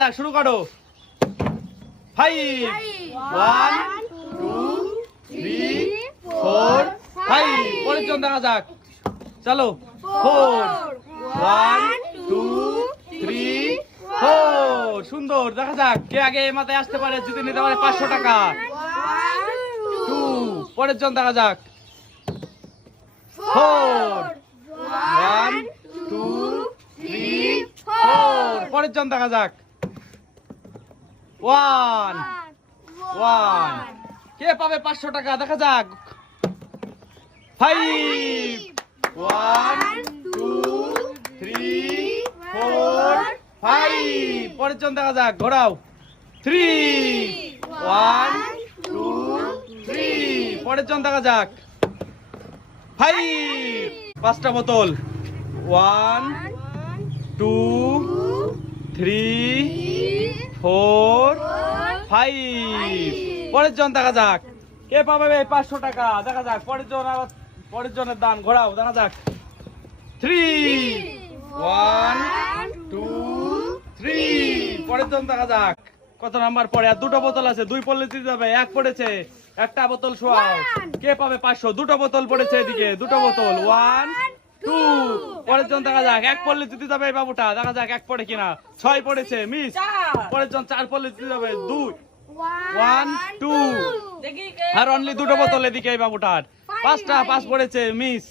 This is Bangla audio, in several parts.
শুরু করো। Five one two three four five পরের জন দেখা যাক। চলো। Four one two three four সুন্দর দেখা যাক কে আগে মাথায় আসতে পারে জিতে নিতে পারে পাঁচশো টাকা। টু পরের জন দেখা যাক। Four one two three four পরের জন দেখা যাক। ওয়ান ওয়ান কে পাবে পাঁচশো টাকা? দেখা যাক। Five one two three four five পরের জন দেখা যাক। ঘোরাও। থ্রি ওয়ান টু থ্রি পরের জন দেখা যাক। ফাইভ পাঁচটা বোতল। One two three four five পরের জন দেখা যাক। কে পাবে এই পাঁচশো টাকা? দেখা যাক পরের জন আবার পরের জনের দান ঘোরাও দেখা যাক। থ্রি ওয়ান টু থ্রি পরের জন দেখা যাক। কত নাম্বার পরে আর দুটো বোতল আছে দুই পড়লে দিতে যাবে এক পড়েছে। একটা বোতল শোয়াও। কে পাবে পাঁচশো? দুটো বোতল পড়েছে এদিকে দুটো বোতল। One two. পরের জন দেখা যাক এক পড়লে দিতে যাবে এই বাবুটা দেখা যাক এক পড়ে কিনা। ছয় পড়েছে মিস। পরের জন চার পড়লে দিতে যাবে দুই। ওয়ান টু আর অনলি দুটো বোতল এদিকে এই বাবুটার। পাঁচটা পাঁচ পড়েছে মিস।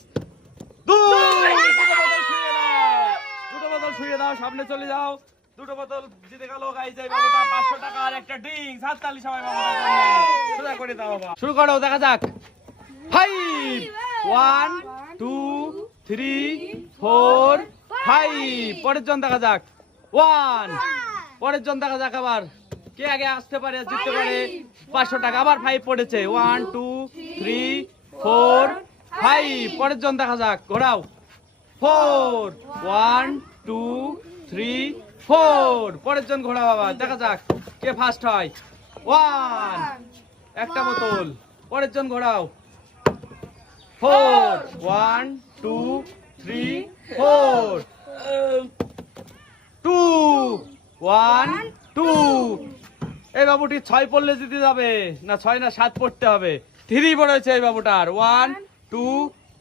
দুই। দুটো বোতল শুয়ে দাও। সামনে চলে যাও। দুটো বোতল জিতে গেল গাইজ এই বাবুটা পাঁচশো টাকা আর একটা ড্রিঙ্ক হাততালি সবাই সোজা করে দাও বাবা। শুরু করো দেখা যাক। Five one two three four five পরের জন দেখা যাক। ওয়ান পরের জন দেখা যাক আবার। কে আগে আসতে পারে জিততে পারে? পাঁচশো টাকা। আবার ফাইভ পড়েছে। One two three four five পরের জন দেখা যাক। ঘোরাও। Four one two three four পরের জন ঘোড়া বাবা দেখা যাক কে ফার্স্ট হয়। ওয়ান একটা বোতল। পরের জন ঘোরাও। Four one two three four two one two এই বাবুটি ছয় পড়লে দিতে যাবে। না ছয় না সাত পড়তে হবে। থ্রি পড়েছে এই বাবুটার। ওয়ান টু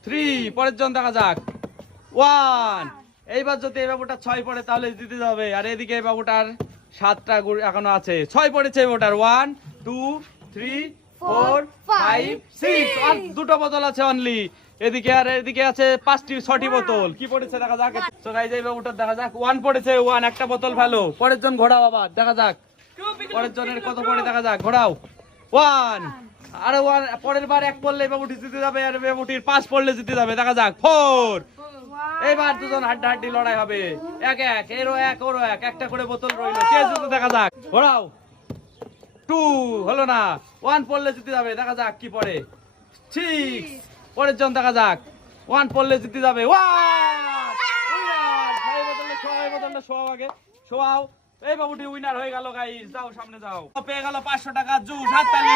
থ্রি পরের জন দেখা যাক। ওয়ান এইবার যদি এই বাবুটা ছয় পড়ে তাহলে দিতে যাবে। আর এদিকে এই বাবুটার সাতটা এখনও আছে। ছয় পড়েছে এই বাবুটার। One two three four five six আর দুটো বোতল আছে অনলি এদিকে আর এদিকে আছে পাঁচটি ছটি বোতল কি পড়েছে? দেখা যাক। তো গাইজ এই বাবুটার দেখা যাক। ওয়ান পড়েছে ওয়ান একটা বোতল ভালো। পরের জন দেখা যাক। পরের জনের কত পড়ে দেখা যাক। ঘোড়াও। ওয়ান আরে ওয়ান পরের বার এক পড়লে বাবুটি জিতে যাবে। আর বাবুটির পাঁচ পড়লে জিতে যাবে। দেখা যাক। ফোর এইবার দুজন হাড্ডা হাড্ডি লড়াই হবে। এক এক। এরও এক ওরও এক। একটা করে বোতল রইল। কে জিতে দেখা যাক। ঘোড়াও। টু হলো না। ওয়ান পড়লে জিতে যাবে, দেখা যাক কি পড়ে। সিক্স পরের জন, দেখা যাক। ওয়ান পড়লে জিতে যাবে। এই বাবুটি উইনার হয়ে গেল গাইস যাও, সামনে যাও। পেয়ে গেল পাঁচশো টাকা জুস, হাততালি।